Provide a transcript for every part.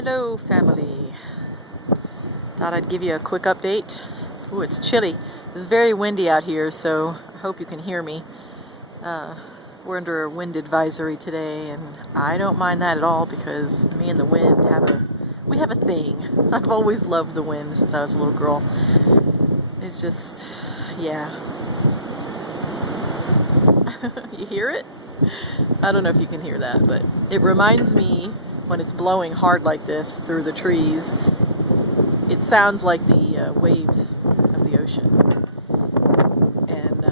Hello family. Thought I'd give you a quick update. Ooh, it's chilly. It's very windy out here, so I hope you can hear me. We're under a wind advisory today, and I don't mind that at all because me and the wind we have a thing. I've always loved the wind since I was a little girl. It's just, yeah. You hear it? I don't know if you can hear that, but it reminds me when it's blowing hard like this through the trees, it sounds like the waves of the ocean. And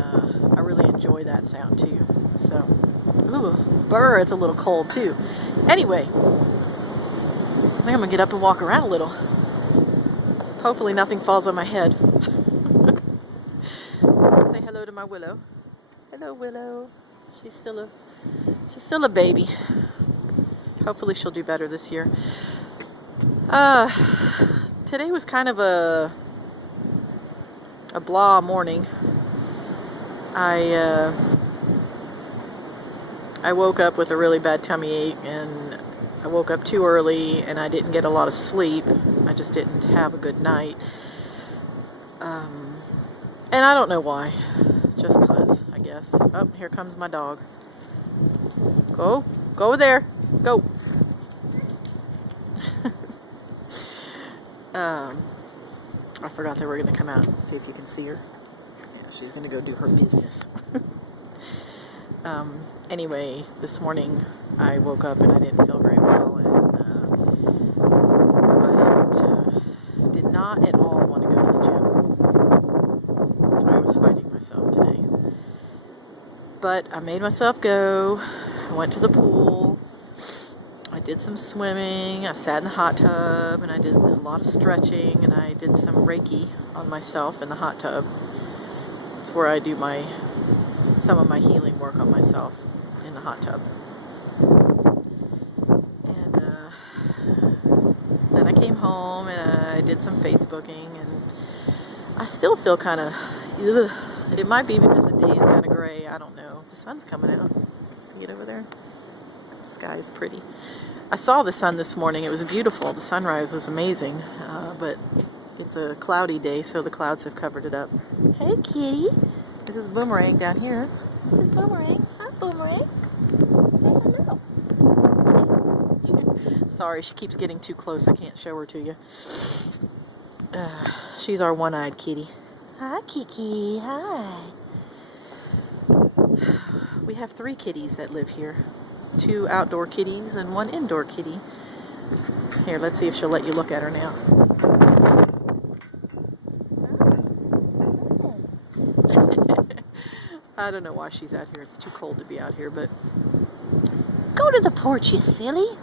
I really enjoy that sound too. So, ooh, brrr, it's a little cold too. Anyway, I think I'm gonna get up and walk around a little. Hopefully nothing falls on my head. Say hello to my Willow. Hello, Willow. She's still a baby. Hopefully she'll do better this year. Today was kind of a blah morning. I woke up with a really bad tummy ache, and I woke up too early, and I didn't get a lot of sleep. I just didn't have a good night. And I don't know why. Just 'cause, I guess. Oh, here comes my dog. Go over there. Go. I forgot they were going to come out. See if you can see her. Yeah, she's going to go do her business. Anyway, this morning I woke up and I didn't feel very well, and I did not at all want to go to the gym. I was fighting myself today. But I made myself go. I went to the pool. I did some swimming. I sat in the hot tub, and I did a lot of stretching, and I did some Reiki on myself in the hot tub. It's where I do some of my healing work on myself in the hot tub. And then I came home and I did some Facebooking, and I still feel kind of, it might be because the day is kind of gray. I don't know. The sun's coming out. See it over there? The sky is pretty. I saw the sun this morning. It was beautiful. The sunrise was amazing. But it's a cloudy day, so the clouds have covered it up. Hey, kitty. This is Boomerang down here. This is Boomerang. Hi, Boomerang. Say hello. Sorry, she keeps getting too close. I can't show her to you. She's our one-eyed kitty. Hi, Kiki. Hi. We have 3 kitties that live here. 2 outdoor kitties and 1 indoor kitty. Here, let's see if she'll let you look at her now. I don't know why she's out here. It's too cold to be out here, but go to the porch, you silly.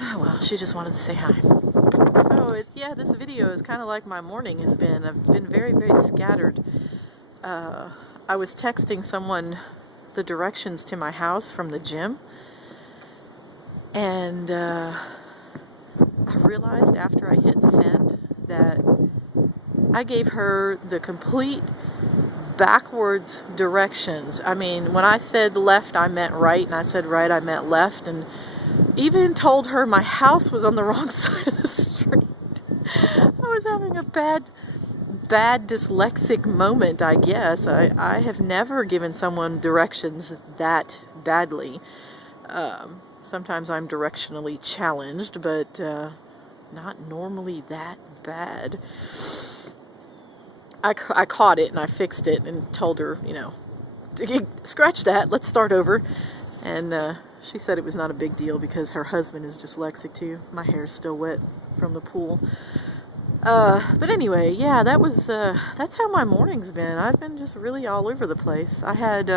Oh, well, she just wanted to say hi. So, yeah, this video is kind of like my morning has been. I've been very, very scattered. I was texting someone the directions to my house from the gym, and I realized after I hit send that I gave her the complete backwards directions. I mean, when I said left, I meant right, and I said right, I meant left, and even told her my house was on the wrong side of the street. I was having a bad dyslexic moment, I guess. I have never given someone directions that badly. Sometimes I'm directionally challenged, but not normally that bad. I caught it and I fixed it and told her, scratch that, let's start over. And she said it was not a big deal because her husband is dyslexic too. My hair's still wet from the pool. But anyway, yeah, that's how my morning's been. I've been just really all over the place. I had,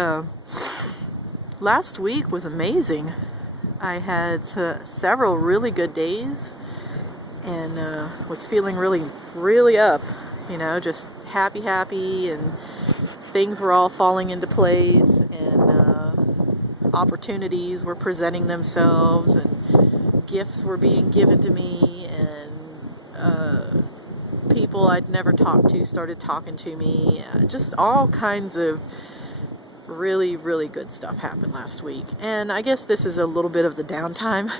last week was amazing. I had several really good days, and was feeling really, really up, just happy, and things were all falling into place, and opportunities were presenting themselves, and gifts were being given to me, and people I'd never talked to started talking to me. Just all kinds of really, really good stuff happened last week. And I guess this is a little bit of the downtime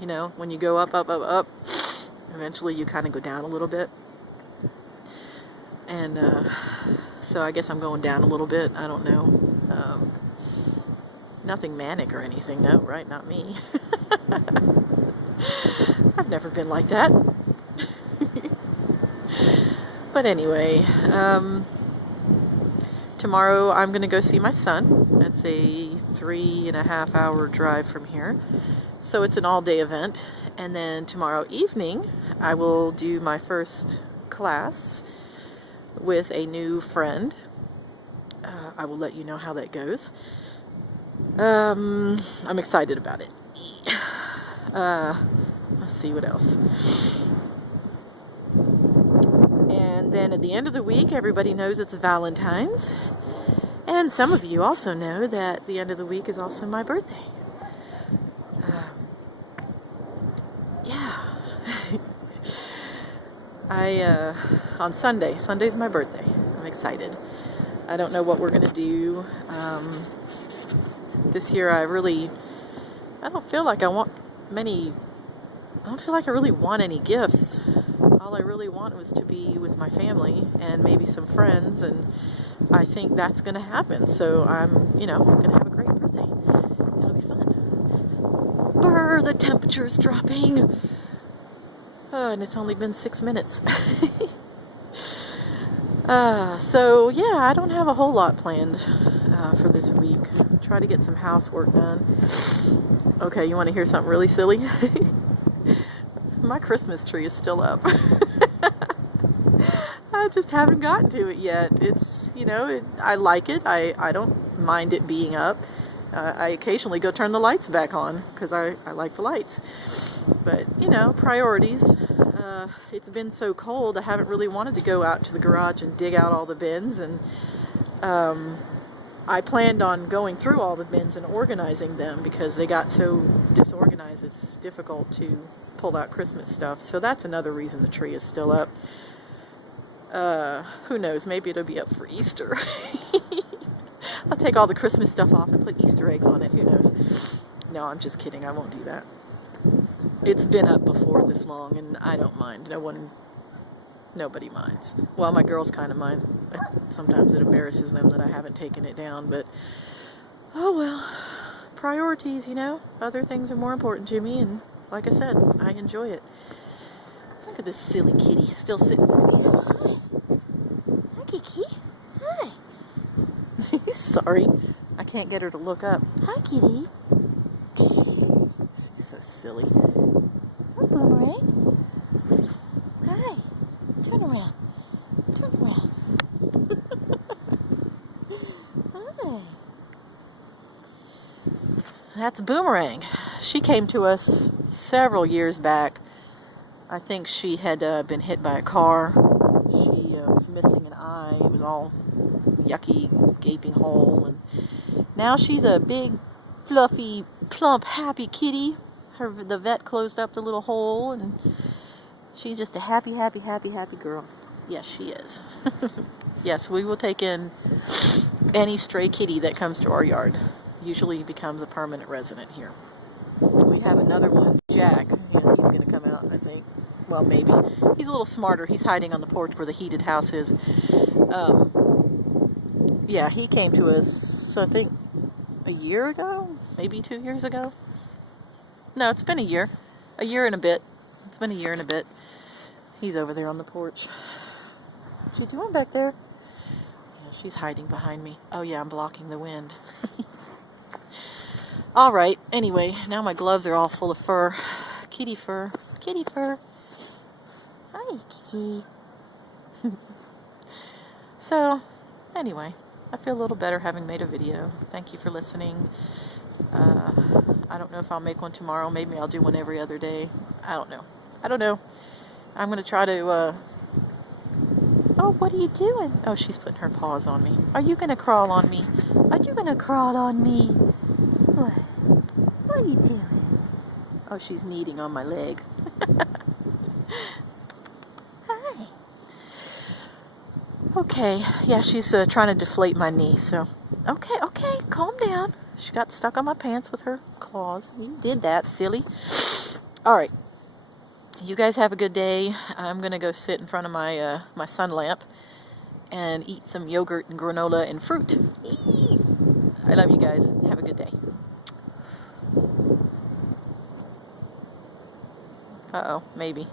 You know, when you go up, up, up, up, eventually you kind of go down a little bit. And so I guess I'm going down a little bit. I don't know. Nothing manic or anything, no, right? Not me. I've never been like that. But anyway, tomorrow I'm going to go see my son. It's a 3.5 hour drive from here. So it's an all-day event. And then tomorrow evening, I will do my first class with a new friend. I will let you know how that goes. I'm excited about it. Let's see what else. And then at the end of the week, everybody knows it's Valentine's. And some of you also know that the end of the week is also my birthday. Yeah. On Sunday's my birthday. I'm excited. I don't know what we're going to do. This year I don't feel like I really want any gifts. All I really want was to be with my family and maybe some friends, and I think that's going to happen. So I'm going to have a great birthday. It'll be fun. Brrr, the temperature's dropping. And it's only been 6 minutes. So yeah, I don't have a whole lot planned for this week. Try to get some housework done. Okay, you want to hear something really silly? My Christmas tree is still up. I just haven't gotten to it yet. It's, I like it. I don't mind it being up. I occasionally go turn the lights back on because I like the lights. But, priorities. It's been so cold, I haven't really wanted to go out to the garage and dig out all the bins. And I planned on going through all the bins and organizing them because they got so disorganized it's difficult to pull out Christmas stuff. So that's another reason the tree is still up. Who knows, maybe it'll be up for Easter. I'll take all the Christmas stuff off and put Easter eggs on it, who knows. No, I'm just kidding, I won't do that. It's been up before this long and I don't mind. Nobody minds. Well, my girls kind of mind. Sometimes it embarrasses them that I haven't taken it down, but oh well. Priorities, other things are more important to me, and like I said, I enjoy it. Look at this silly kitty still sitting with me. Hi. Hi, Kiki. Hi. Sorry. I can't get her to look up. Hi, kitty. She's so silly. Hi, Boomerang. Hi. Turn around. Turn around. Hi. That's Boomerang. She came to us several years back. I think she had been hit by a car. She was missing an eye. It was all yucky, gaping hole. And now she's a big, fluffy, plump, happy kitty. The vet closed up the little hole, and she's just a happy, happy, happy, happy girl. Yes, she is. Yes, we will take in any stray kitty that comes to our yard. Usually becomes a permanent resident here. We have another one, Jack. He's going to come out, I think. Well, maybe. He's a little smarter. He's hiding on the porch where the heated house is. Yeah, he came to us, I think, a year ago? Maybe 2 years ago? No, it's been a year. A year and a bit. It's been a year and a bit. He's over there on the porch. What you doing back there? Yeah, she's hiding behind me. Oh yeah, I'm blocking the wind. Alright, anyway, now my gloves are all full of fur. Kitty fur. Kitty fur. Hi, Kiki. So, anyway, I feel a little better having made a video. Thank you for listening. I don't know if I'll make one tomorrow. Maybe I'll do one every other day. I don't know. I'm going to try to... Oh, what are you doing? Oh, she's putting her paws on me. Are you going to crawl on me? Are you going to crawl on me? What? What are you doing? Oh, she's kneading on my leg. Hi. Okay. Yeah, she's trying to deflate my knee, so... Okay, calm down. She got stuck on my pants with her claws. You did that, silly. All right. You guys have a good day. I'm gonna go sit in front of my my sun lamp and eat some yogurt and granola and fruit. Eee! I love you guys. Have a good day. Uh-oh, maybe.